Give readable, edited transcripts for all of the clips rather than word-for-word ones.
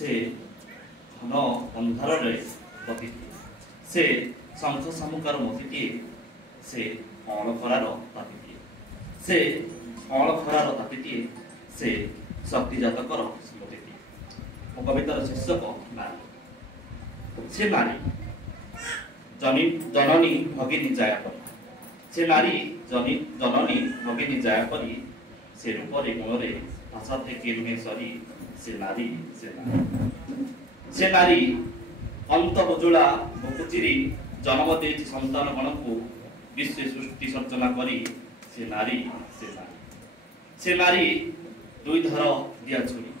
से घन अंधार गति से शंख सामुकार मतिटे से अण खरार तापीटे से अण खरार तापीटे से शक्ति जातकर स्मृति मो कवितार शीर्षक नारी से नारी जननी भगिनी जाया परी से नारी जननी भगिनी जाया परी से रूपरे गुणरे भाषा थे नुहे सरी से नारी से नारी अंत उज्ज्वला भुकुचिरी जन्म दे संतान गण को विश्व सृष्टि सर्जना करी से नारी से नारी दुई धार दिया छुरी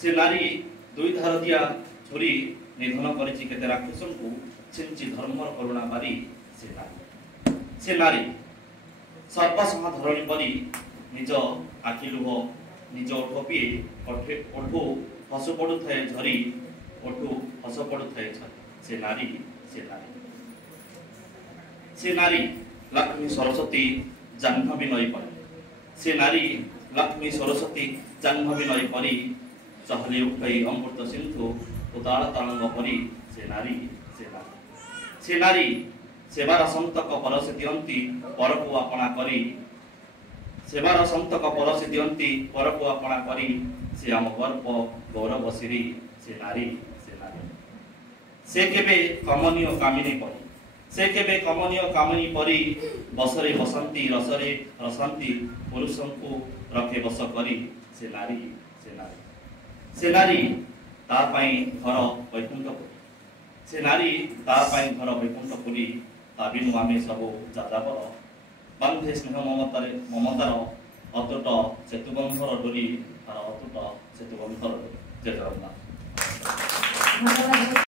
से नारी दुई धार दिया छुरी निधन करिछि केते राक्षसन को छिंची धर्मर करुणा बारी से नारी सर्वसहा धरणी परी निज आखि लुह निज ओठ पिए ओठू हस पड़ू थाए झरी ओठू हस पड़ू थाए झरी से नारी लक्ष्मी सरस्वती जाह्नवी नई परी से नारी लक्ष्मी सरस्वती जाह्नवी नई परी चहली उठाई अमृत सिंधु उदार तरंग परी से नारी सेवार संतक परसे दियंती परकु आपणा करी सेवार संतक परसे दियंती परकु आपणा करी से आम गर्व गौरव श्री से नारी से केबे कमनीय कामिनी परी से केबे कमनीय कामिनी परी बसरे बसंती रसरे रसंती पुरुषों को रखे बस करी से नारी ता पाई घर वैकुंठपुरी से नारी ता पाई घर वैकुंठपुरी ता बिनु आमे सबो जादापर बांधे स्नेह ममतार अतुट सेतुबंधर डोरी तार अतुट सेतुबंधर डोरी। जय जगन्नाथ।